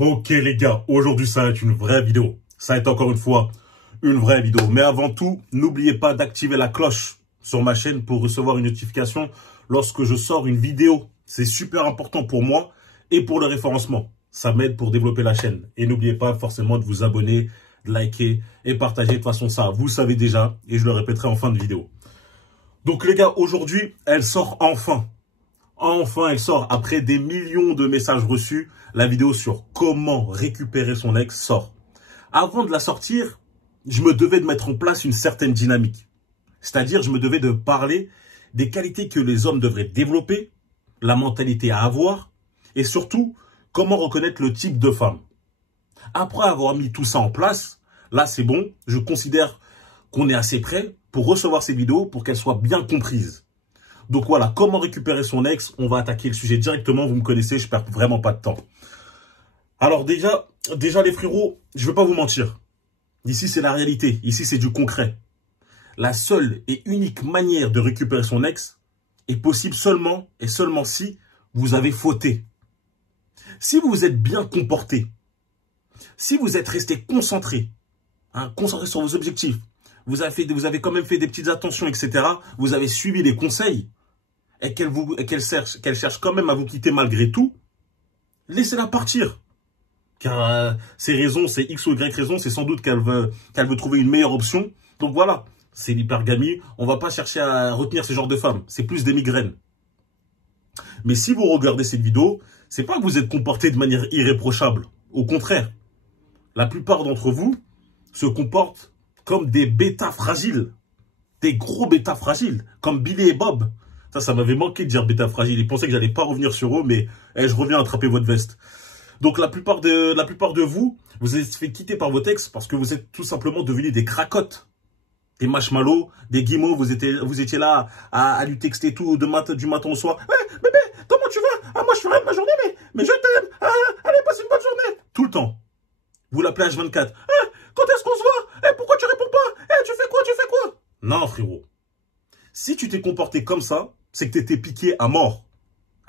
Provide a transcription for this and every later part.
Ok les gars, aujourd'hui ça va être une vraie vidéo. Ça va être encore une fois une vraie vidéo. Mais avant tout, n'oubliez pas d'activer la cloche sur ma chaîne pour recevoir une notification lorsque je sors une vidéo. C'est super important pour moi et pour le référencement. Ça m'aide pour développer la chaîne. Et n'oubliez pas forcément de vous abonner, de liker et partager. De toute façon ça, vous le savez déjà et je le répéterai en fin de vidéo. Donc les gars, aujourd'hui, elle sort enfin. Enfin, elle sort après des millions de messages reçus. La vidéo sur comment récupérer son ex sort. Avant de la sortir, je me devais de mettre en place une certaine dynamique. C'est-à-dire, je me devais de parler des qualités que les hommes devraient développer, la mentalité à avoir, et surtout, comment reconnaître le type de femme. Après avoir mis tout ça en place, là c'est bon, je considère qu'on est assez prêt pour recevoir ces vidéos pour qu'elles soient bien comprises. Donc voilà, comment récupérer son ex, on va attaquer le sujet directement, vous me connaissez, je perds vraiment pas de temps. Alors déjà les frérots, je ne vais pas vous mentir. Ici c'est la réalité, ici c'est du concret. La seule et unique manière de récupérer son ex est possible seulement et seulement si vous avez fauté. Si vous vous êtes bien comporté, si vous êtes resté concentré, concentré sur vos objectifs, vous avez quand même fait des petites attentions, etc. Vous avez suivi les conseils et qu'elle cherche quand même à vous quitter malgré tout, laissez-la partir. Car ces raisons, c'est X ou Y raisons, c'est sans doute qu'elle veut trouver une meilleure option. Donc voilà, c'est l'hypergamie. On va pas chercher à retenir ce genre de femmes. C'est plus des migraines. Mais si vous regardez cette vidéo, c'est pas que vous êtes comporté de manière irréprochable. Au contraire, la plupart d'entre vous se comportent comme des bêtas fragiles. Des gros bêtas fragiles, comme Billy et Bob. Ça m'avait manqué de dire bêta fragile. Ils pensaient que j'allais pas revenir sur eux, mais je reviens attraper votre veste. Donc la plupart de vous, vous êtes fait quitter par vos ex parce que vous êtes tout simplement devenus des cracottes, des marshmallows, des guimauves. Vous étiez là à lui texter tout du matin au soir. Ouais, bébé, comment tu vas? Ah, moi je fais rien de ma journée, mais je t'aime. Ah, allez, passe une bonne journée. Tout le temps. Vous l'appelez H24. Quand est-ce qu'on se voit? Pourquoi tu réponds pas? Tu fais quoi? Non, frérot. Si tu t'es comporté comme ça, c'est que tu étais piqué à mort.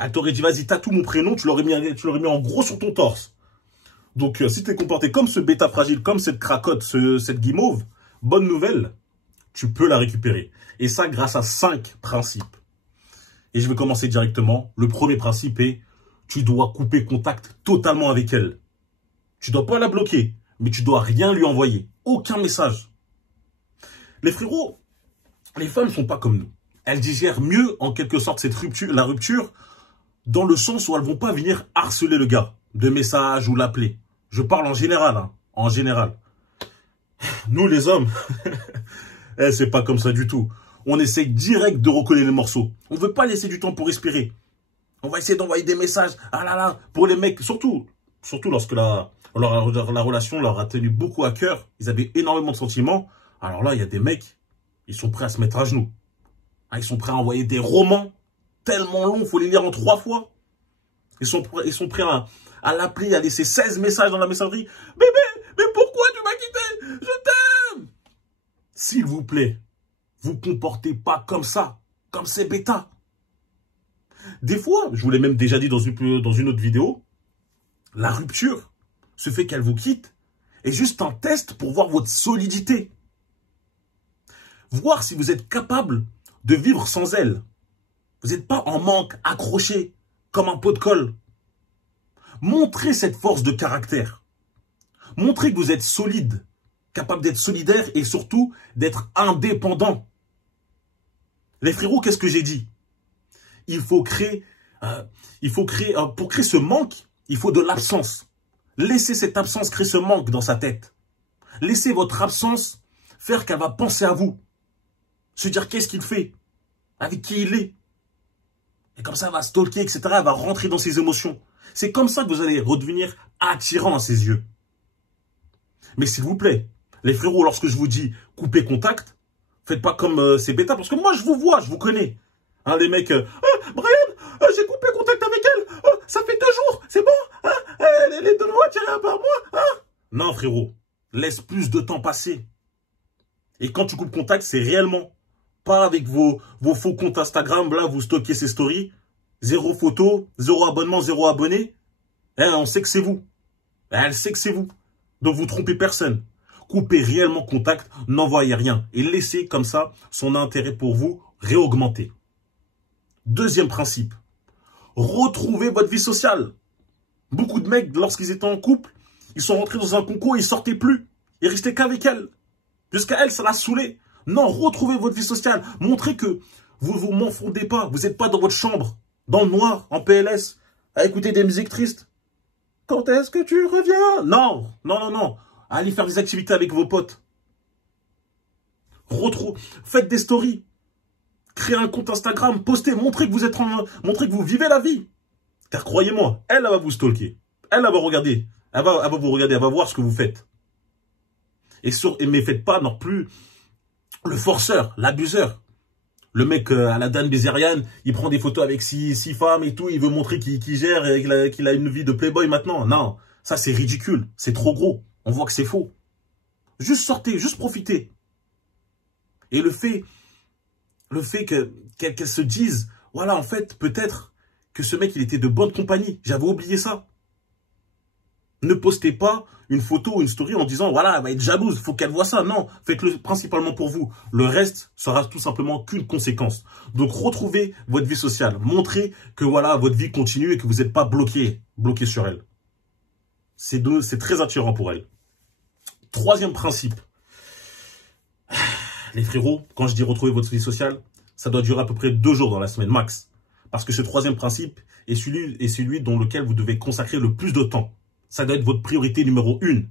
Elle t'aurait dit, vas-y, tatoue mon prénom, tu l'aurais mis en gros sur ton torse. Donc, si tu t'es comporté comme ce bêta fragile, comme cette cracotte, cette guimauve, bonne nouvelle, tu peux la récupérer. Et ça, grâce à 5 principes. Et je vais commencer directement. Le premier principe est, tu dois couper contact totalement avec elle. Tu dois pas la bloquer, mais tu dois rien lui envoyer. Aucun message. Les frérots, les femmes ne sont pas comme nous. Elles digèrent mieux, en quelque sorte, la rupture, dans le sens où elles vont pas venir harceler le gars, de messages ou l'appeler. Je parle en général, en général. Nous, les hommes, c'est pas comme ça du tout. On essaie direct de recoller les morceaux. On veut pas laisser du temps pour respirer. On va essayer d'envoyer des messages. Ah là là, pour les mecs, surtout lorsque la relation leur a tenu beaucoup à cœur. Ils avaient énormément de sentiments. Alors là, il y a des mecs, ils sont prêts à se mettre à genoux. Ils sont prêts à envoyer des romans tellement longs, il faut les lire en 3 fois. Ils sont prêts à l'appeler, à laisser 16 messages dans la messagerie. Bébé, mais pourquoi tu m'as quitté? Je t'aime. S'il vous plaît, vous comportez pas comme ça, comme ces bêtas. Des fois, je vous l'ai même déjà dit dans une autre vidéo, la rupture, ce fait qu'elle vous quitte, est juste un test pour voir votre solidité. Voir si vous êtes capable de vivre sans elle. Vous n'êtes pas en manque, accroché, comme un pot de colle. Montrez cette force de caractère. Montrez que vous êtes solide, capable d'être solidaire et surtout d'être indépendant. Les frérots, qu'est-ce que j'ai dit? Pour créer ce manque, il faut de l'absence. Laissez cette absence créer ce manque dans sa tête. Laissez votre absence faire qu'elle va penser à vous. Se dire qu'est-ce qu'il fait, avec qui il est. Et comme ça, elle va stalker, etc. Elle va rentrer dans ses émotions. C'est comme ça que vous allez redevenir attirant à ses yeux. Mais s'il vous plaît, les frérots, lorsque je vous dis couper contact, faites pas comme ces bêtas, parce que moi, je vous vois, je vous connais. Les mecs, Brian, j'ai coupé contact avec elle, ça fait 2 jours, c'est bon, elle est de moi, tirée par moi, Non, frérot, laisse plus de temps passer. Et quand tu coupes contact, c'est réellement. Pas avec vos faux comptes Instagram, là, vous stockez ces stories. 0 photo, 0 abonnement, 0 abonné. On sait que c'est vous. Elle sait que c'est vous. Donc vous trompez personne. Coupez réellement contact, n'envoyez rien. Et laissez comme ça son intérêt pour vous réaugmenter. Deuxième principe. Retrouvez votre vie sociale. Beaucoup de mecs, lorsqu'ils étaient en couple, ils sont rentrés dans un concours et ils sortaient plus. Ils restaient qu'avec elle. Jusqu'à elle, ça l'a saoulé. Non, retrouvez votre vie sociale. Montrez que vous vous m'enfondez pas. Vous n'êtes pas dans votre chambre, dans le noir, en PLS, à écouter des musiques tristes. Quand est-ce que tu reviens? Non, non, non, non. Allez faire des activités avec vos potes. Faites des stories. Créez un compte Instagram, postez, montrez que vous vivez la vie. Car croyez-moi, elle va vous stalker. Elle va regarder. Elle va vous regarder, elle va voir ce que vous faites. Mais faites pas non plus le forceur, l'abuseur. Le mec à la Dan Bézériane, il prend des photos avec six femmes et tout, il veut montrer qu'il gère et qu'il a une vie de playboy maintenant. Non, ça c'est ridicule, c'est trop gros. On voit que c'est faux. Juste sortez, juste profitez. Et le fait qu'elle se dise, voilà, en fait, peut-être que ce mec, il était de bonne compagnie. J'avais oublié ça. Ne postez pas une photo ou une story en disant, voilà, elle va être jalouse, il faut qu'elle voit ça. Non, faites-le principalement pour vous. Le reste sera tout simplement qu'une conséquence. Donc, retrouvez votre vie sociale. Montrez que, voilà, votre vie continue et que vous n'êtes pas bloqué sur elle. C'est très attirant pour elle. Troisième principe. Les frérots, quand je dis retrouver votre vie sociale, ça doit durer à peu près 2 jours dans la semaine, max. Parce que ce troisième principe est celui dans lequel vous devez consacrer le plus de temps. Ça doit être votre priorité numéro 1.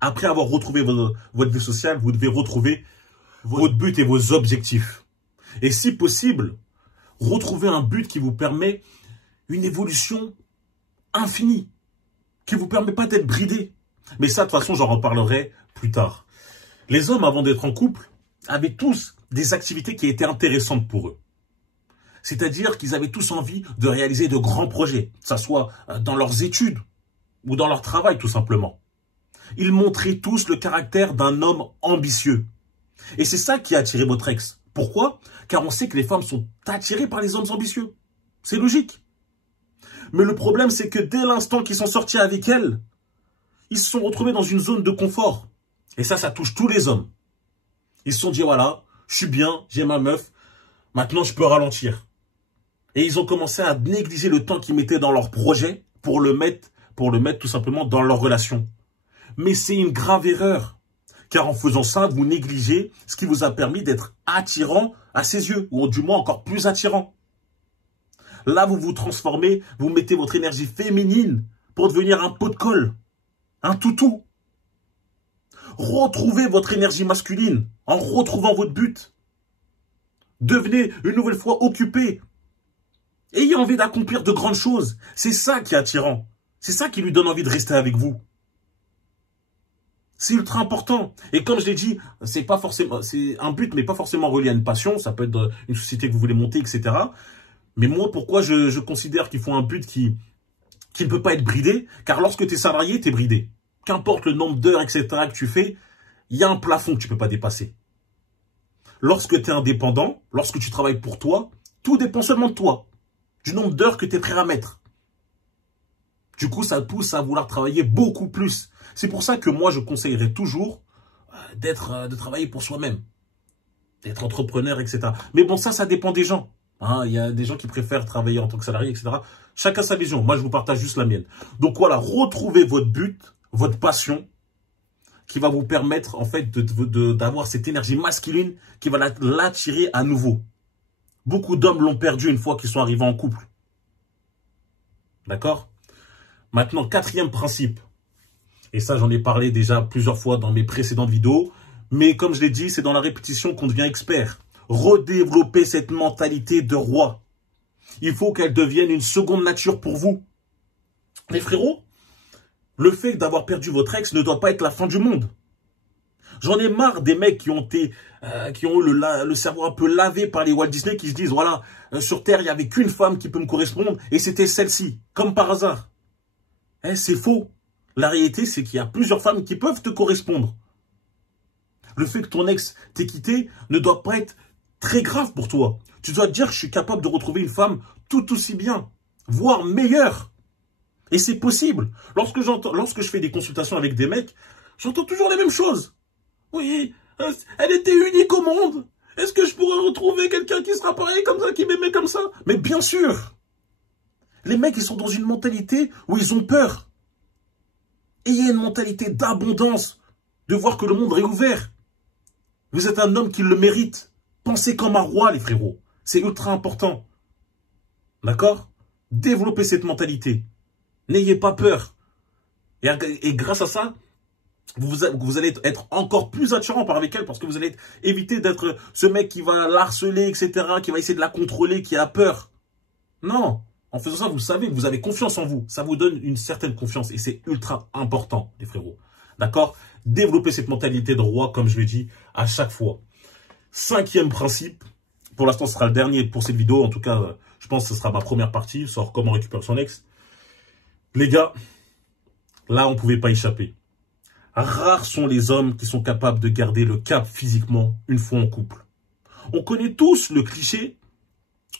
Après avoir retrouvé votre vie sociale, vous devez retrouver votre but et vos objectifs. Et si possible, retrouvez un but qui vous permet une évolution infinie, qui ne vous permet pas d'être bridé. Mais ça, de toute façon, j'en reparlerai plus tard. Les hommes, avant d'être en couple, avaient tous des activités qui étaient intéressantes pour eux. C'est-à-dire qu'ils avaient tous envie de réaliser de grands projets, que ce soit dans leurs études ou dans leur travail, tout simplement. Ils montraient tous le caractère d'un homme ambitieux. Et c'est ça qui a attiré votre ex. Pourquoi? Car on sait que les femmes sont attirées par les hommes ambitieux. C'est logique. Mais le problème, c'est que dès l'instant qu'ils sont sortis avec elle, ils se sont retrouvés dans une zone de confort. Et ça touche tous les hommes. Ils se sont dit, voilà, je suis bien, j'ai ma meuf, maintenant je peux ralentir. Et ils ont commencé à négliger le temps qu'ils mettaient dans leur projet pour le mettre tout simplement dans leur relation. Mais c'est une grave erreur. Car en faisant ça, vous négligez ce qui vous a permis d'être attirant à ses yeux, ou du moins encore plus attirant. Là, vous vous transformez, vous mettez votre énergie féminine pour devenir un pot de colle, un toutou. Retrouvez votre énergie masculine en retrouvant votre but. Devenez une nouvelle fois occupé. Ayez envie d'accomplir de grandes choses. C'est ça qui est attirant. C'est ça qui lui donne envie de rester avec vous. C'est ultra important. Et comme je l'ai dit, c'est un but, mais pas forcément relié à une passion. Ça peut être une société que vous voulez monter, etc. Mais moi, pourquoi je considère qu'il faut un but qui ne peut pas être bridé? Car lorsque tu es salarié, tu es bridé. Qu'importe le nombre d'heures, etc. que tu fais, il y a un plafond que tu ne peux pas dépasser. Lorsque tu es indépendant, lorsque tu travailles pour toi, tout dépend seulement de toi, du nombre d'heures que tu es prêt à mettre. Du coup, ça te pousse à vouloir travailler beaucoup plus. C'est pour ça que moi, je conseillerais toujours de travailler pour soi-même, d'être entrepreneur, etc. Mais bon, ça dépend des gens. Hein, il y a des gens qui préfèrent travailler en tant que salarié, etc. Chacun sa vision. Moi, je vous partage juste la mienne. Donc voilà, retrouvez votre but, votre passion, qui va vous permettre en fait d'avoir cette énergie masculine qui va l'attirer à nouveau. Beaucoup d'hommes l'ont perdu une fois qu'ils sont arrivés en couple. D'accord? Maintenant, 4e principe. Et ça, j'en ai parlé déjà plusieurs fois dans mes précédentes vidéos. Mais comme je l'ai dit, c'est dans la répétition qu'on devient expert. Redévelopper cette mentalité de roi. Il faut qu'elle devienne une seconde nature pour vous. Les frérots, le fait d'avoir perdu votre ex ne doit pas être la fin du monde. J'en ai marre des mecs qui ont eu le cerveau un peu lavé par les Walt Disney, qui se disent, voilà, sur Terre, il n'y avait qu'une femme qui peut me correspondre, et c'était celle-ci, comme par hasard. C'est faux. La réalité, c'est qu'il y a plusieurs femmes qui peuvent te correspondre. Le fait que ton ex t'ait quitté ne doit pas être très grave pour toi. Tu dois te dire que je suis capable de retrouver une femme tout aussi bien, voire meilleure. Et c'est possible. Lorsque je fais des consultations avec des mecs, j'entends toujours les mêmes choses. Oui, elle était unique au monde. Est-ce que je pourrais retrouver quelqu'un qui sera pareil comme ça, qui m'aimait comme ça? Mais bien sûr. Les mecs, ils sont dans une mentalité où ils ont peur. Ayez une mentalité d'abondance, de voir que le monde est ouvert. Vous êtes un homme qui le mérite. Pensez comme un roi, les frérots. C'est ultra important. D'accord? Développez cette mentalité. N'ayez pas peur. Et grâce à ça, vous allez être encore plus attirant avec elle parce que vous allez éviter d'être ce mec qui va l'harceler, etc., qui va essayer de la contrôler, qui a peur. Non. En faisant ça, vous savez que vous avez confiance en vous. Ça vous donne une certaine confiance et c'est ultra important, les frérots. D'accord? Développez cette mentalité de roi, comme je le dis, à chaque fois. 5e principe. Pour l'instant, ce sera le dernier pour cette vidéo. En tout cas, je pense que ce sera ma première partie sur comment récupérer son ex. Les gars, là, on ne pouvait pas échapper. Rares sont les hommes qui sont capables de garder le cap physiquement une fois en couple. On connaît tous le cliché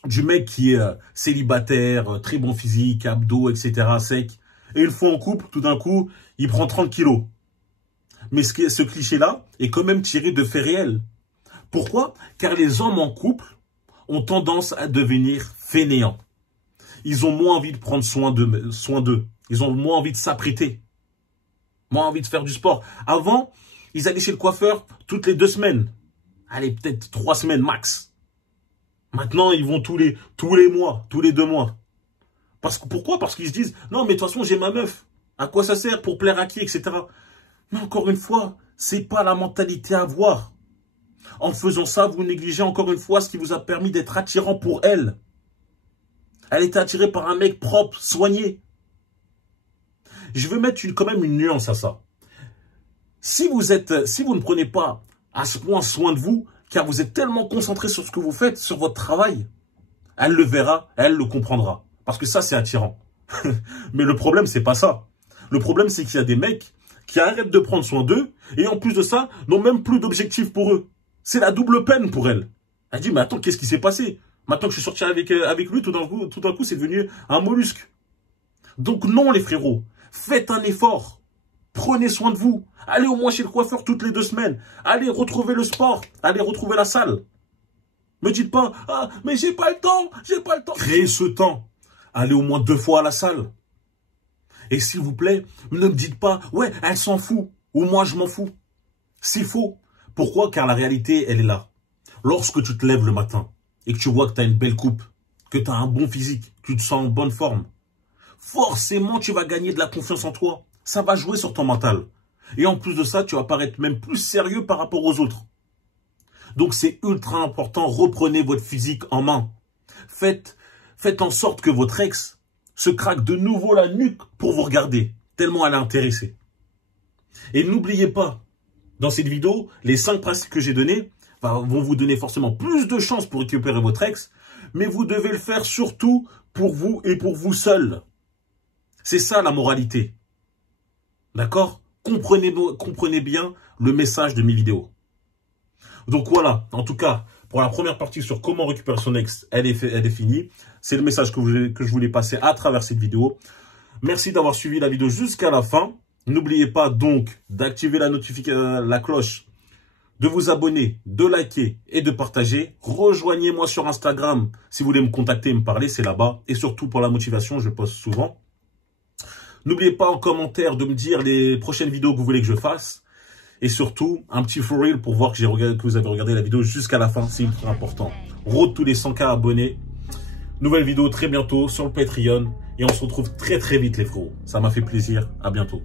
du mec qui est célibataire, très bon physique, abdos, etc., sec. Et une fois en couple, tout d'un coup, il prend 30 kilos. Mais ce cliché-là est quand même tiré de faits réels. Pourquoi? Car les hommes en couple ont tendance à devenir fainéants. Ils ont moins envie de prendre soin d'eux. Ils ont moins envie de s'apprêter. Moins envie de faire du sport. Avant, ils allaient chez le coiffeur toutes les 2 semaines. Allez, peut-être 3 semaines max. Maintenant, ils vont tous les mois, tous les 2 mois. Pourquoi? Parce qu'ils se disent, non, mais de toute façon, j'ai ma meuf. À quoi ça sert? Pour plaire à qui, etc. Mais encore une fois, c'est pas la mentalité à avoir. En faisant ça, vous négligez encore une fois ce qui vous a permis d'être attirant pour elle. Elle était attirée par un mec propre, soigné. Je veux mettre quand même une nuance à ça. Si vous ne prenez pas à ce point soin de vous, car vous êtes tellement concentré sur ce que vous faites, sur votre travail, elle le verra, elle le comprendra. Parce que ça, c'est attirant. Mais le problème, c'est pas ça. Le problème, c'est qu'il y a des mecs qui arrêtent de prendre soin d'eux et en plus de ça, n'ont même plus d'objectif pour eux. C'est la double peine pour elle. Elle dit, mais attends, qu'est-ce qui s'est passé? Maintenant que je suis sorti avec lui, tout d'un coup, c'est devenu un mollusque. Donc non, les frérots, faites un effort. Prenez soin de vous. Allez au moins chez le coiffeur toutes les 2 semaines. Allez retrouver le sport. Allez retrouver la salle. Me dites pas, ah, mais j'ai pas le temps, j'ai pas le temps. Créez ce temps. Allez au moins 2 fois à la salle. Et s'il vous plaît, ne me dites pas, ouais, elle s'en fout. Ou moi, je m'en fous. C'est faux. Pourquoi? Car la réalité, elle est là. Lorsque tu te lèves le matin et que tu vois que tu as une belle coupe, que tu as un bon physique, que tu te sens en bonne forme, forcément, tu vas gagner de la confiance en toi. Ça va jouer sur ton mental. Et en plus de ça, tu vas paraître même plus sérieux par rapport aux autres. Donc, c'est ultra important. Reprenez votre physique en main. Faites en sorte que votre ex se craque de nouveau la nuque pour vous regarder, tellement elle est intéressée. Et n'oubliez pas, dans cette vidéo, les 5 principes que j'ai donnés vont vous donner forcément plus de chances pour récupérer votre ex, mais vous devez le faire surtout pour vous et pour vous seul. C'est ça la moralité. D'accord? Comprenez bien le message de mes vidéos. Donc voilà, en tout cas, pour la première partie sur comment récupérer son ex, elle est finie. C'est le message que je voulais passer à travers cette vidéo. Merci d'avoir suivi la vidéo jusqu'à la fin. N'oubliez pas donc d'activer la cloche, de vous abonner, de liker et de partager. Rejoignez-moi sur Instagram si vous voulez me contacter et me parler, c'est là-bas. Et surtout pour la motivation, je poste souvent. N'oubliez pas en commentaire de me dire les prochaines vidéos que vous voulez que je fasse. Et surtout, un petit for real pour voir que vous avez regardé la vidéo jusqu'à la fin. C'est ultra important. Road tous les 100K abonnés. Nouvelle vidéo très bientôt sur le Patreon. Et on se retrouve très très vite les frérots. Ça m'a fait plaisir. À bientôt.